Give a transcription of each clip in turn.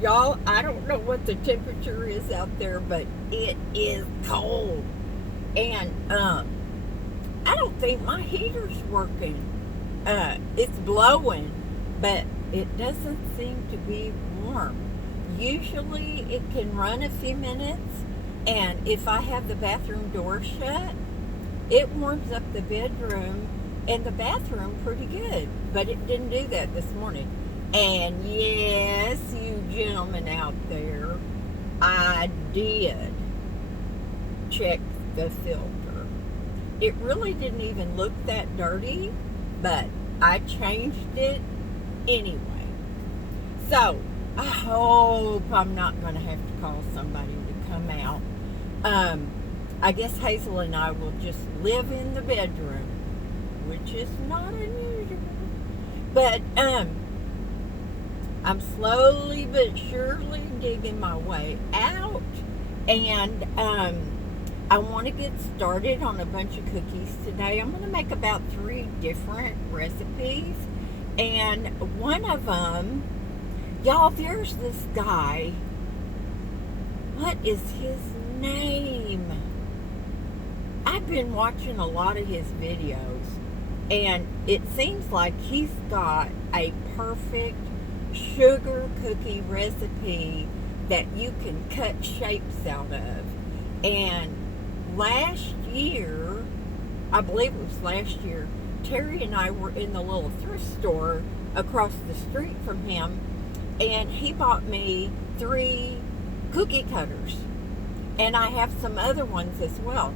Y'all, I don't know what the temperature is out there, but it is cold. And I don't think my heater's working. It's blowing, but it doesn't seem to be warm. Usually it can run a few minutes, and if I have the bathroom door shut, it warms up the bedroom and the bathroom pretty good. But it didn't do that this morning. And yes, you gentlemen out there, I did check the filter. It really didn't even look that dirty, but I changed it anyway. So I hope I'm not going to have to call somebody to come out. I guess Hazel and I will just live in the bedroom, which is not unusual. But I'm slowly but surely digging my way out, and I want to get started on a bunch of cookies today. I'm going to make about 3 different recipes, and one of them, y'all, there's this guy. What is his name? I've been watching a lot of his videos, and it seems like he's got a perfect sugar cookie recipe that you can cut shapes out of. And last year, I believe it was last year, Terry and I were in the little thrift store across the street from him, and he bought me 3 cookie cutters, and I have some other ones as well.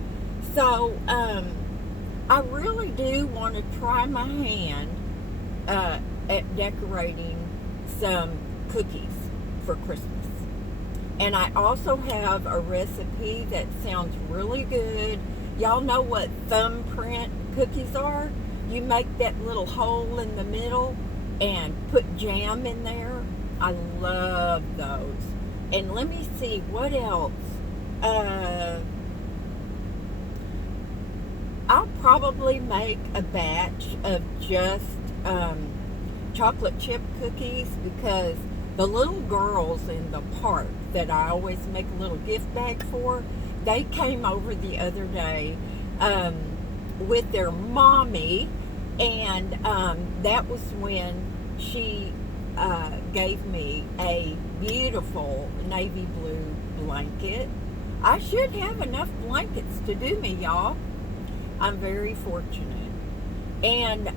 So I really do want to try my hand at decorating some cookies for Christmas. And I also have a recipe that sounds really good. Y'all know what thumbprint cookies are? You make that little hole in the middle and put jam in there. I love those. And let me see, what else? I'll probably make a batch of just chocolate chip cookies, because the little girls in the park that I always make a little gift bag for, they came over the other day with their mommy, and that was when she gave me a beautiful navy blue blanket. I should have enough blankets to do me, y'all. I'm very fortunate. And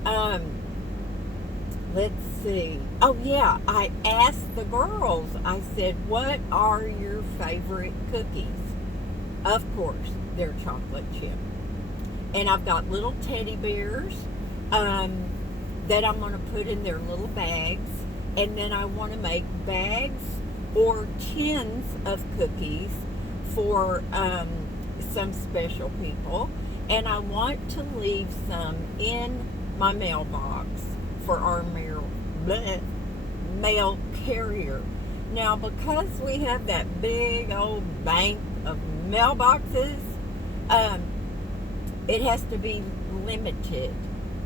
let's see. Oh yeah, I asked the girls, I said, what are your favorite cookies? Of course, they're chocolate chip. And I've got little teddy bears that I'm going to put in their little bags. And then I want to make bags or tins of cookies for some special people. And I want to leave some in my mailbox for our mail carrier. Now, because we have that big old bank of mailboxes, it has to be limited.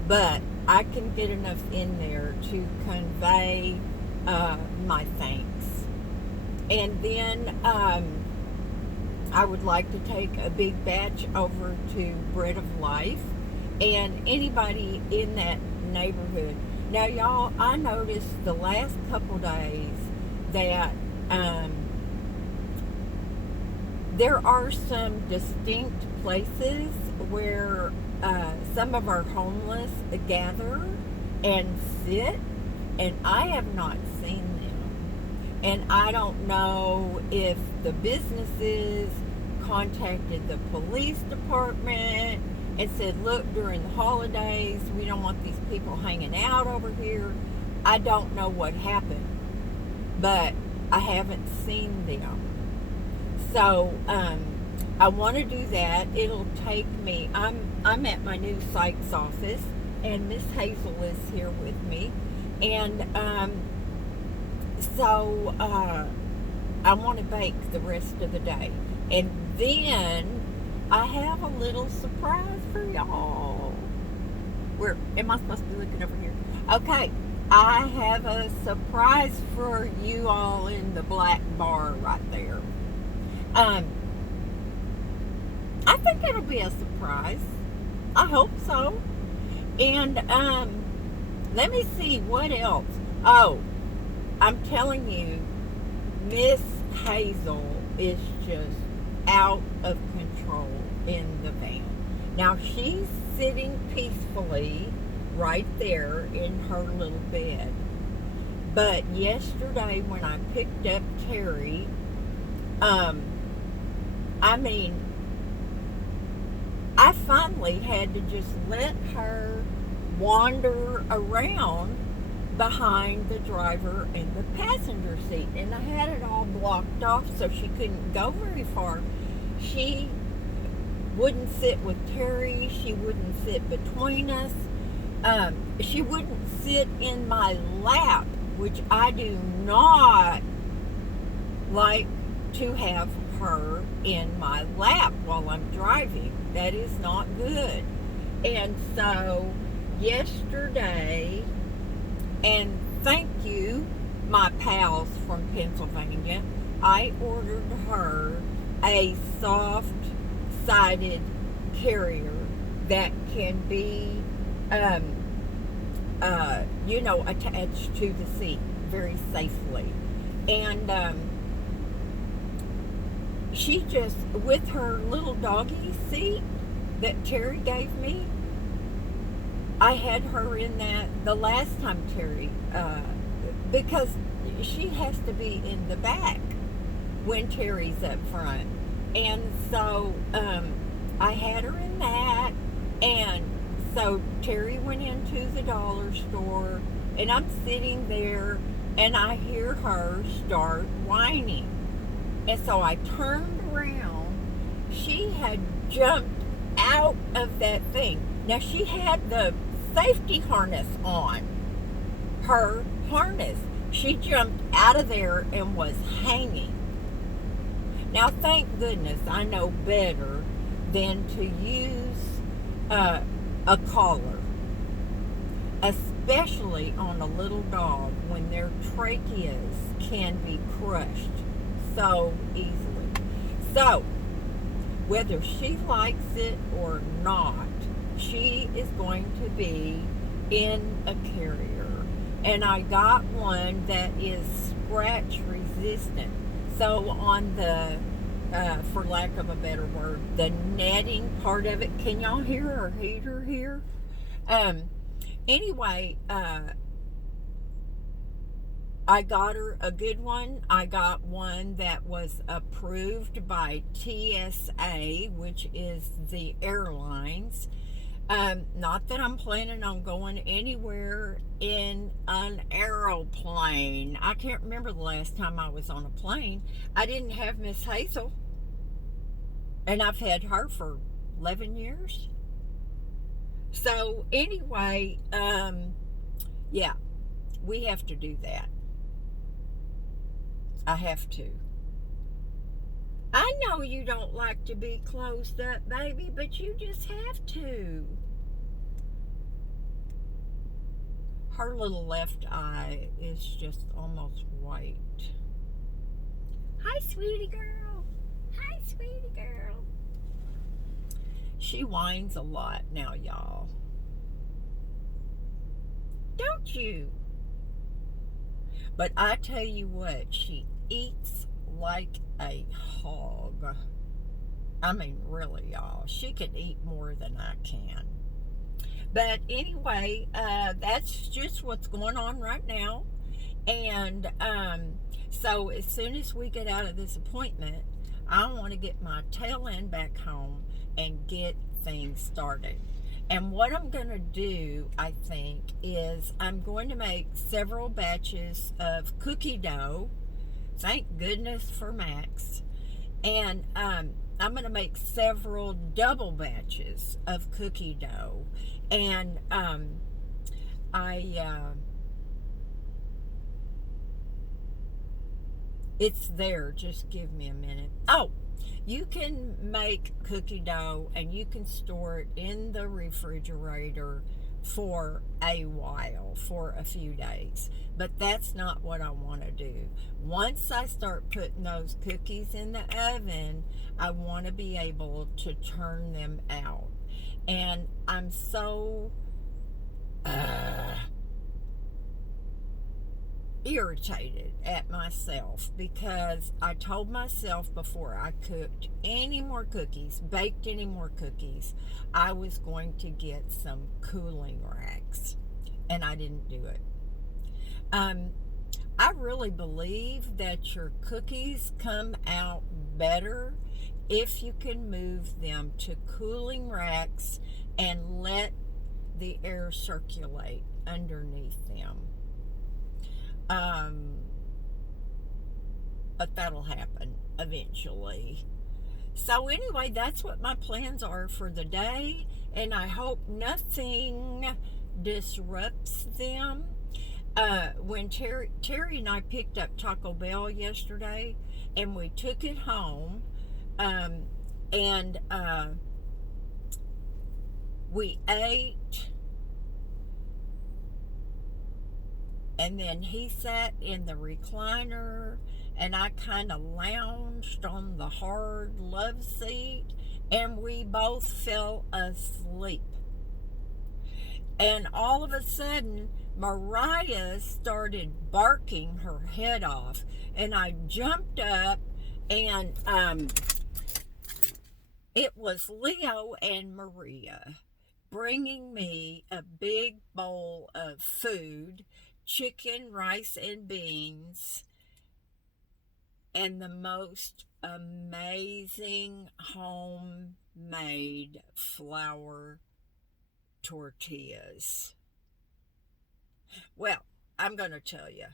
But I can get enough in there to convey my thanks. And then I would like to take a big batch over to Bread of Life and anybody in that neighborhood. Now, y'all, I noticed the last couple days that there are some distinct places where some of our homeless gather and sit, and I have not seen them. And I don't know if the businesses contacted the police department and said, look, during the holidays, we don't want these people hanging out over here. I don't know what happened, but I haven't seen them. So I want to do that. It'll take me, I'm at my new Sykes office, and Miss Hazel is here with me. And so I want to bake the rest of the day. And then I have a little surprise for y'all. Where am I supposed to be looking over here? Okay. I have a surprise for you all in the black bar right there. Um, I think it'll be a surprise. I hope so. And let me see what else. Oh, I'm telling you, Miss Hazel is just out of control in the van. Now she's sitting peacefully right there in her little bed. But yesterday when I picked up Terry, I mean, I finally had to just let her wander around behind the driver and the passenger seat. And I had it all blocked off so she couldn't go very far. She wouldn't sit with Terry. She wouldn't sit between us. She wouldn't sit in my lap, which I do not like to have her in my lap while I'm driving. That is not good. And so yesterday, and thank you, my pals from Pennsylvania, I ordered her a soft-sided carrier that can be, attached to the seat very safely. And she just, with her little doggy seat that Terry gave me, I had her in that the last time Terry, because she has to be in the back when Terry's up front. And so I had her in that, and so Terry went into the dollar store, and I'm sitting there, and I hear her start whining. And so I turned around. She had jumped out of that thing. Now, she had the safety harness on, her harness. She jumped out of there and was hanging. Now, thank goodness I know better than to use a collar, especially on a little dog when their tracheas can be crushed so easily. So, whether she likes it or not, she is going to be in a carrier. And I got one that is scratch resistant. So on the, for lack of a better word, the netting part of it, can y'all hear her heater here? Anyway, I got her a good one. I got one that was approved by TSA, which is the airlines. Not that I'm planning on going anywhere in an aeroplane. I can't remember the last time I was on a plane. I didn't have Miss Hazel, and I've had her for 11 years. So anyway, yeah, we have to do that. I have to. I know you don't like to be closed up, baby, but you just have to. Her little left eye is just almost white. Hi, sweetie girl. Hi, sweetie girl. She whines a lot now, y'all. Don't you? But I tell you what, she eats like a hog. I mean, really, y'all. She can eat more than I can. But anyway, that's just what's going on right now. And so as soon as we get out of this appointment, I want to get my tail end back home and get things started. And what I'm going to do, I think, is I'm going to make several batches of cookie dough. Thank goodness for Max. And I'm going to make several double batches of cookie dough. And it's there. Just give me a minute. Oh, you can make cookie dough and you can store it in the refrigerator for a while, for a few days. But that's not what I want to do. Once I start putting those cookies in the oven, I want to be able to turn them out. And I'm so irritated at myself because I told myself before I cooked any more cookies, baked any more cookies, I was going to get some cooling racks, and I didn't do it. I really believe that your cookies come out better if you can move them to cooling racks and let the air circulate underneath them. But that'll happen eventually. So anyway, that's what my plans are for the day, and I hope nothing disrupts them. When Terry and I picked up Taco Bell yesterday, and we took it home, and we ate. And then he sat in the recliner, and I kind of lounged on the hard love seat, and we both fell asleep. And all of a sudden, Mariah started barking her head off, and I jumped up, and it was Leo and Maria bringing me a big bowl of food, chicken, rice, and beans, and the most amazing homemade flour tortillas. Well, I'm going to tell you,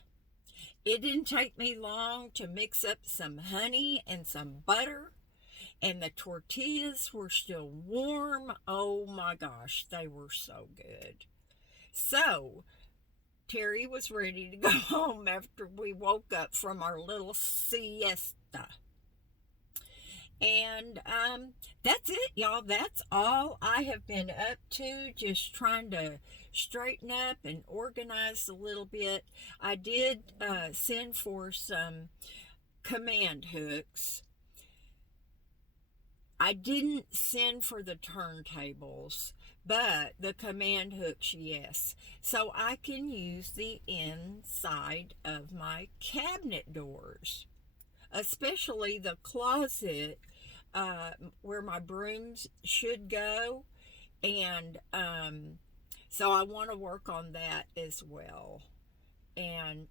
it didn't take me long to mix up some honey and some butter, and the tortillas were still warm. Oh my gosh, they were so good. So Terry was ready to go home after we woke up from our little siesta. And that's it, y'all. That's all I have been up to, just trying to straighten up and organize a little bit. I did send for some command hooks. I didn't send for the turntables, but the command hooks, yes. So I can use the inside of my cabinet doors, especially the closet where my brooms should go. And so I want to work on that as well. And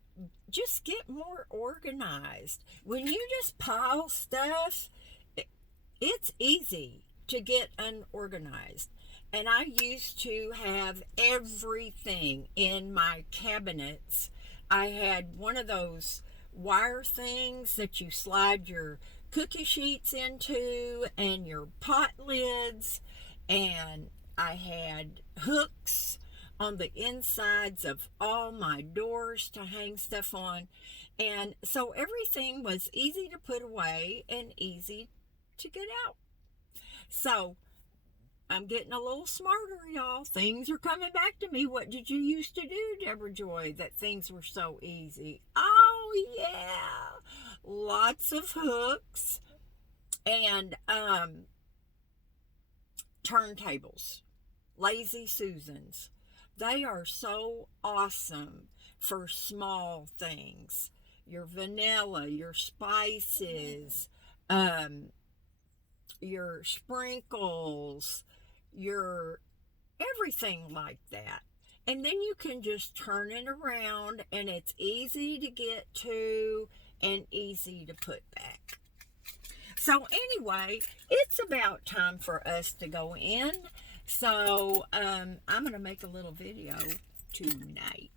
just get more organized. When you just pile stuff, it's easy to get unorganized. And I used to have everything in my cabinets. I had one of those wire things that you slide your cookie sheets into and your pot lids. And I had hooks on the insides of all my doors to hang stuff on. And so everything was easy to put away and easy to get out. So I'm getting a little smarter, y'all. Things are coming back to me. What did you used to do, Debrajoy, that things were so easy? Oh yeah, lots of hooks and turntables, Lazy Susans. They are so awesome for small things. Your vanilla, your spices, your sprinkles, your everything like that. And then you can just turn it around, and it's easy to get to and easy to put back. So anyway, it's about time for us to go in. So I'm going to make a little video tonight,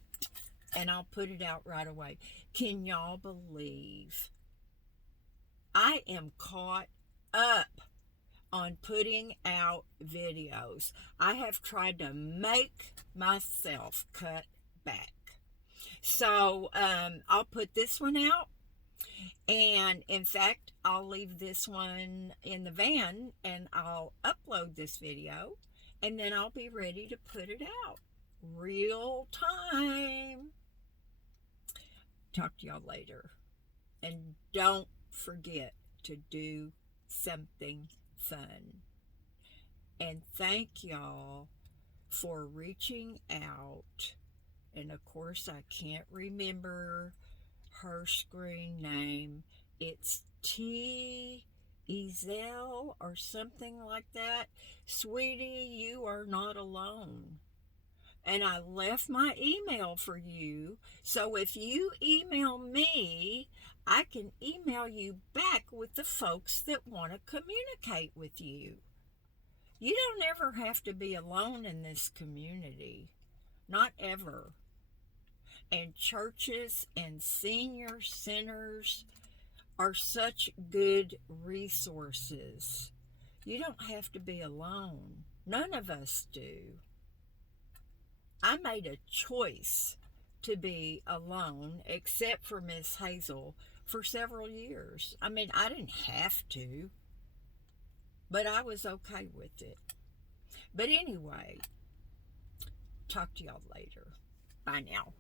and I'll put it out right away. Can y'all believe I am caught up on putting out videos? I have tried to make myself cut back. So I'll put this one out, and in fact I'll leave this one in the van, and I'll upload this video, and then I'll be ready to put it out. real time. Talk to y'all later. And don't forget to do something fun. And thank y'all for reaching out. And of course, I can't remember her screen name. It's T. Ezel or something like that. Sweetie, you are not alone. And I left my email for you. So if you email me, I can email you back with the folks that want to communicate with you. You don't ever have to be alone in this community. Not ever. And churches and senior centers are such good resources. You don't have to be alone. None of us do. I made a choice to be alone, except for Miss Hazel, for several years. I mean, I didn't have to, but I was okay with it. But anyway, talk to y'all later. Bye now.